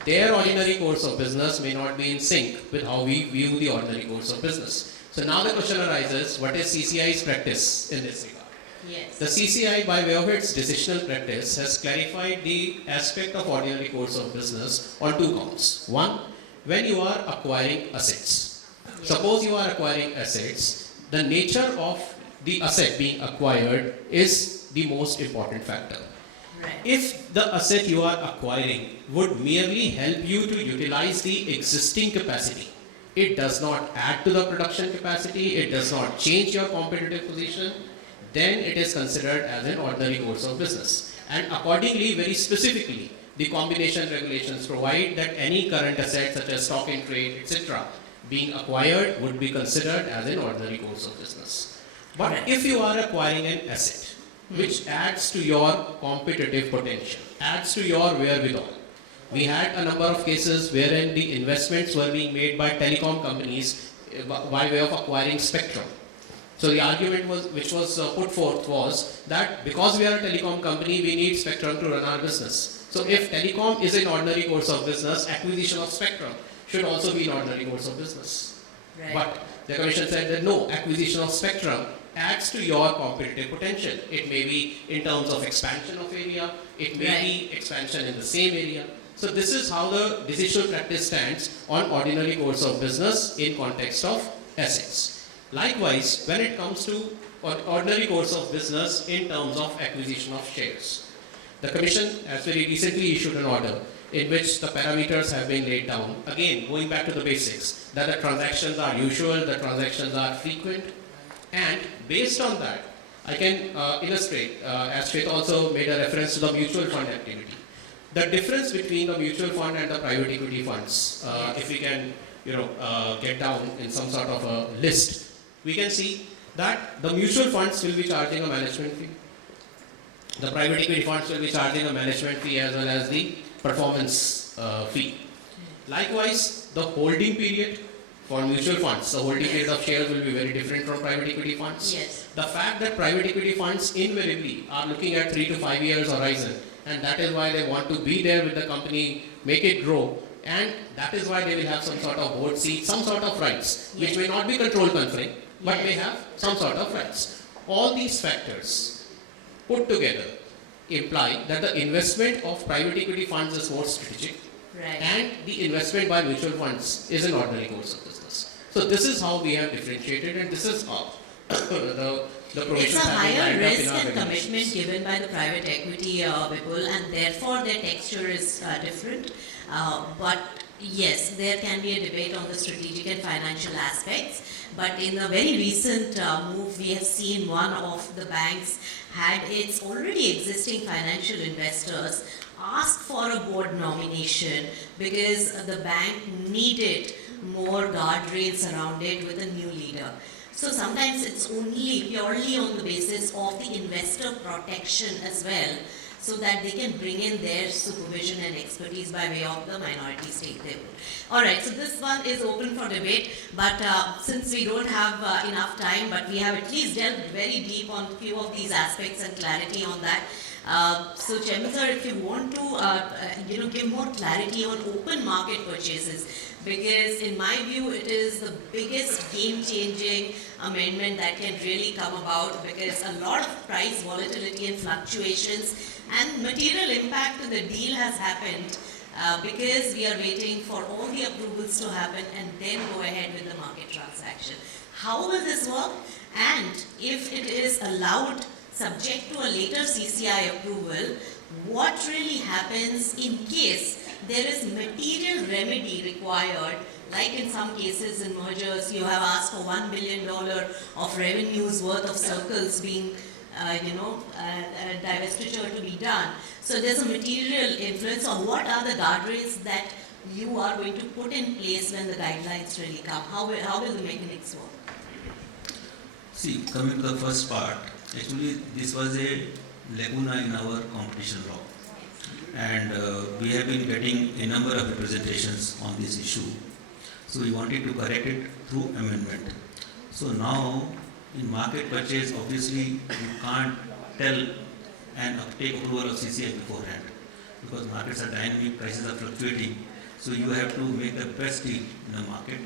Their ordinary course of business may not be in sync with how we view the ordinary course of business. So now the question arises, what is CCI's practice in this regard? Yes. The CCI, by way of its decisional practice, has clarified the aspect of ordinary course of business on two counts. One, when you are acquiring assets. Yes. Suppose you are acquiring assets, the nature of the asset being acquired is the most important factor. Right. If the asset you are acquiring would merely help you to utilize the existing capacity, it does not add to the production capacity, it does not change your competitive position, then it is considered as an ordinary course of business. And accordingly, very specifically, the combination regulations provide that any current asset such as stock in trade, etc., being acquired would be considered as an ordinary course of business. But if you are acquiring an asset which adds to your competitive potential, adds to your wherewithal, we had a number of cases wherein the investments were being made by telecom companies by way of acquiring spectrum. So the argument which was put forth was that because we are a telecom company, we need spectrum to run our business. So if telecom is an ordinary course of business, acquisition of spectrum should also be an ordinary course of business. Right. But the Commission said that no, acquisition of spectrum adds to your competitive potential. It may be in terms of expansion of area, it may be expansion in the same area. So this is how the decisional practice stands on ordinary course of business in context of assets. Likewise, when it comes to ordinary course of business in terms of acquisition of shares, the Commission has very recently issued an order in which the parameters have been laid down. Again, going back to the basics, that the transactions are usual, the transactions are frequent, and based on that, I can illustrate, as Shweta also made a reference to the mutual fund activity. The difference between the mutual fund and the private equity funds, if we can get down in some sort of a list, we can see that the mutual funds will be charging a management fee. The private equity funds will be charging a management fee as well as the performance fee. Likewise, the holding period For mutual funds, the holding period of shares will be very different from private equity funds. Yes. The fact that private equity funds invariably are looking at 3 to 5 years horizon, and that is why they want to be there with the company, make it grow, and that is why they will have some sort of board seat, some sort of rights, which may not be control conferring, but may have some sort of rights. All these factors put together imply that the investment of private equity funds is more strategic, Right. and the investment by mutual funds is an ordinary course of business. So this is how we have differentiated, and this is how the It's provisions a have been higher lined up in risk our and regulations. commitment given by the private equity people, and therefore their texture is different. But yes, there can be a debate on the strategic and financial aspects. But in a very recent move, we have seen one of the banks had its already existing financial investors ask for a board nomination because the bank needed more guardrails around it with a new leader. So sometimes it's only purely on the basis of the investor protection as well, so that they can bring in their supervision and expertise by way of the minority stake they own. Alright, so this one is open for debate, but since we don't have enough time, but we have at least delved very deep on a few of these aspects and clarity on that. So Chairman sir, if you want to give more clarity on open market purchases, because in my view it is the biggest game-changing amendment that can really come about, because a lot of price volatility and fluctuations and material impact to the deal has happened because we are waiting for all the approvals to happen and then go ahead with the market transaction. How will this work? And if it is allowed subject to a later CCI approval, what really happens in case there is material remedy required, like in some cases in mergers, you have asked for $1 billion of revenues worth of circles being, divestiture to be done. So there's a material influence. So what are the guardrails that you are going to put in place when the guidelines really come? How will the mechanics work? See, coming to the first part, actually this was a lacuna in our competition law. And we have been getting a number of representations on this issue. So we wanted to correct it through amendment. So now, in market purchase, obviously you can't tell and take approval of CCI beforehand, because markets are dynamic, prices are fluctuating. So you have to make the best deal in the market.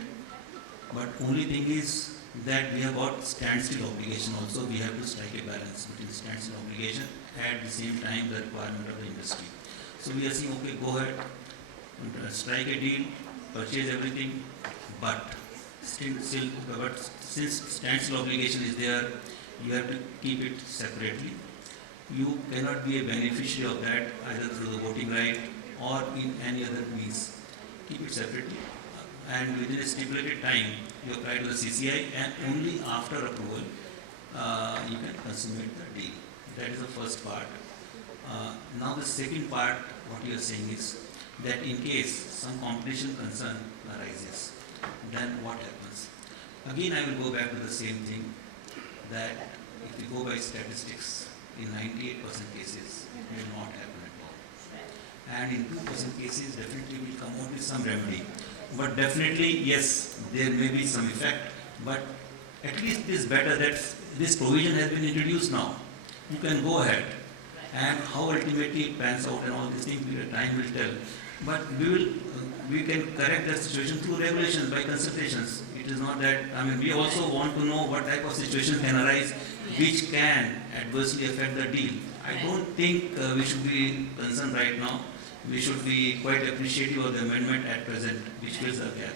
But only thing is that we have got standstill obligation also. We have to strike a balance between standstill obligation at the same time the requirement of the industry. So we are saying, okay, go ahead, strike a deal, purchase everything, but since standstill obligation is there, you have to keep it separately. You cannot be a beneficiary of that either through the voting right or in any other means. Keep it separately, and within a stipulated time, you apply to the CCI, and only after approval, you can consummate the deal. That is the first part. Now the second part, what you are saying is that in case some competition concern arises, then what happens? Again, I will go back to the same thing, that if you go by statistics, in 98% cases, it will not happen at all. And in 2% cases, definitely will come out with some remedy. But definitely, yes, there may be some effect, but at least it is better that this provision has been introduced now. You can go ahead, and how ultimately it pans out and all these things, time will tell. But we can correct that situation through regulations, by consultations. It is not that, we also want to know what type of situation can arise which can adversely affect the deal. I don't think we should be concerned right now. We should be quite appreciative of the amendment at present, which fills the gap.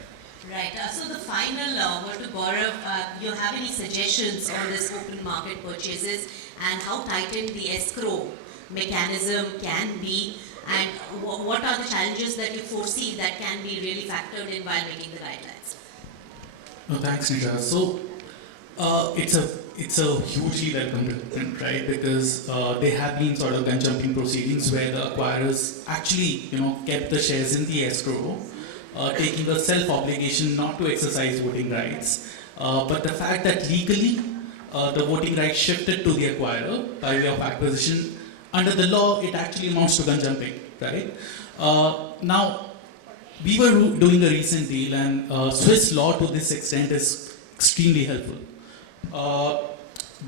Right. So the final word to Gaurav, you have any suggestions on this open market purchases and how tightened the escrow mechanism can be, and what are the challenges that you foresee that can be really factored in while making the guidelines? No, thanks, Nisha. So it's a hugely welcome development, right? Because there have been sort of gun jumping proceedings where the acquirers actually, kept the shares in the escrow, taking a self-obligation not to exercise voting rights. But the fact that legally the voting rights shifted to the acquirer by way of acquisition, under the law, it actually amounts to gun jumping, right? Now, we were doing a recent deal, and Swiss law to this extent is extremely helpful.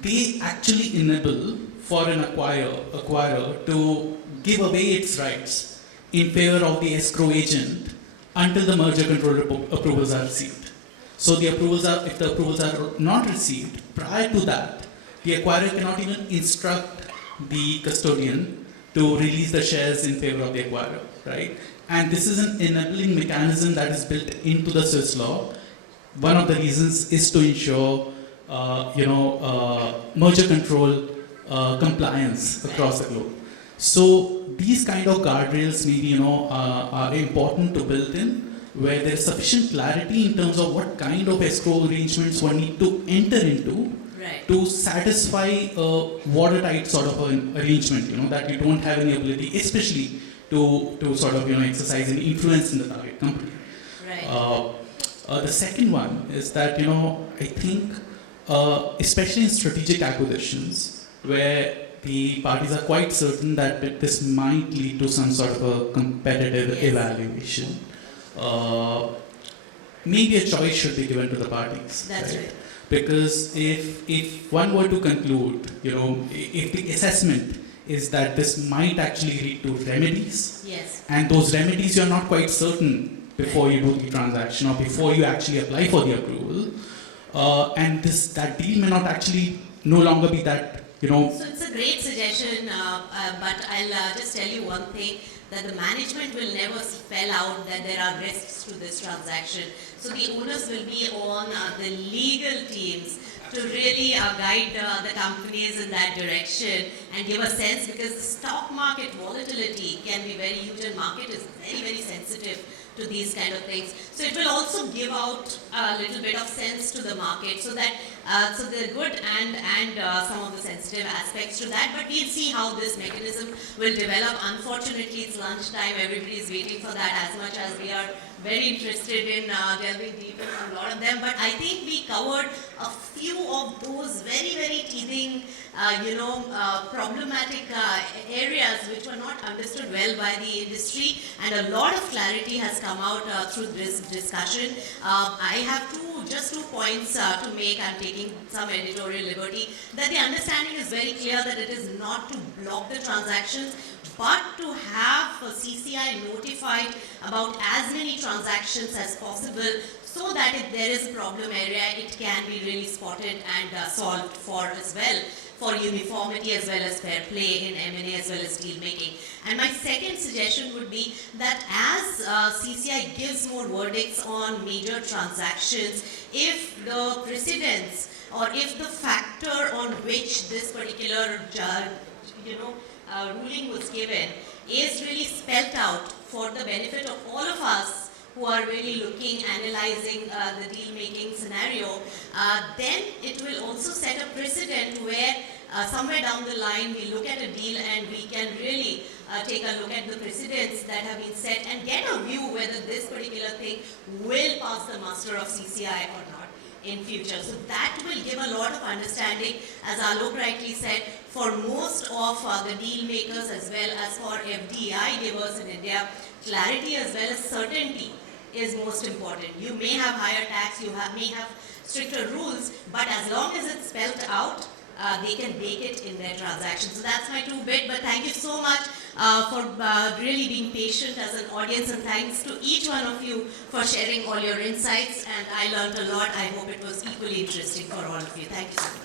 They actually enable for an acquirer to give away its rights in favor of the escrow agent until the merger control approvals are received. So the approvals are, if the approvals are not received, prior to that, the acquirer cannot even instruct the custodian to release the shares in favor of the acquirer, right? And this is an enabling mechanism that is built into the Swiss law. One of the reasons is to ensure, merger control compliance across the globe. So these kind of guardrails maybe, are important to build in, where there is sufficient clarity in terms of what kind of escrow arrangements one need to enter into to satisfy a watertight sort of an arrangement, that you don't have any ability, especially to sort of, exercise any influence in the target company. Right. The second one is that, I think, especially in strategic acquisitions, where the parties are quite certain that this might lead to some sort of a competitive evaluation, maybe a choice should be given to the parties. That's right. Because if one were to conclude, if the assessment is that this might actually lead to remedies, Yes. and those remedies you're not quite certain before you do the transaction or before you actually apply for the approval, and that deal may not actually no longer be that, So it's a great suggestion, but I'll just tell you one thing, that the management will never spell out that there are risks to this transaction. So the onus will be on the legal teams to really guide the companies in that direction and give a sense, because the stock market volatility can be very huge and market is very, very sensitive to these kind of things. So it will also give out a little bit of sense to the market, so that so the good and some of the sensitive aspects to that. But we'll see how this mechanism will develop. Unfortunately, it's lunchtime. Everybody is waiting for that as much as we are very interested in delving deeper on a lot of them. But I think we covered a few of those very, very teething, problematic areas which were not understood well by the industry, and a lot of clarity has come out through this discussion. I have just two points to make. I'm taking some editorial liberty. That the understanding is very clear that it is not to block the transactions, but to have CCI notified about as many transactions as possible, so that if there is a problem area, it can be really spotted and solved for as well, for uniformity as well as fair play in M&A as well as deal making. And my second suggestion would be that as CCI gives more verdicts on major transactions, if the precedents or if the factor on which this particular ruling was given is really spelt out for the benefit of all of us who are really looking, analyzing the deal-making scenario, then it will also set a precedent where somewhere down the line we look at a deal and we can really take a look at the precedents that have been set and get a view whether this particular thing will pass the muster of CCI or not in future. So that will give a lot of understanding, as Alok rightly said, for most of the deal makers as well as for FDI givers in India. Clarity as well as certainty is most important. You may have higher tax, may have stricter rules, but as long as it's spelled out, they can bake it in their transactions. So that's my two bit, but thank you so much for really being patient as an audience, and thanks to each one of you for sharing all your insights, and I learned a lot. I hope it was equally interesting for all of you. Thank you so much.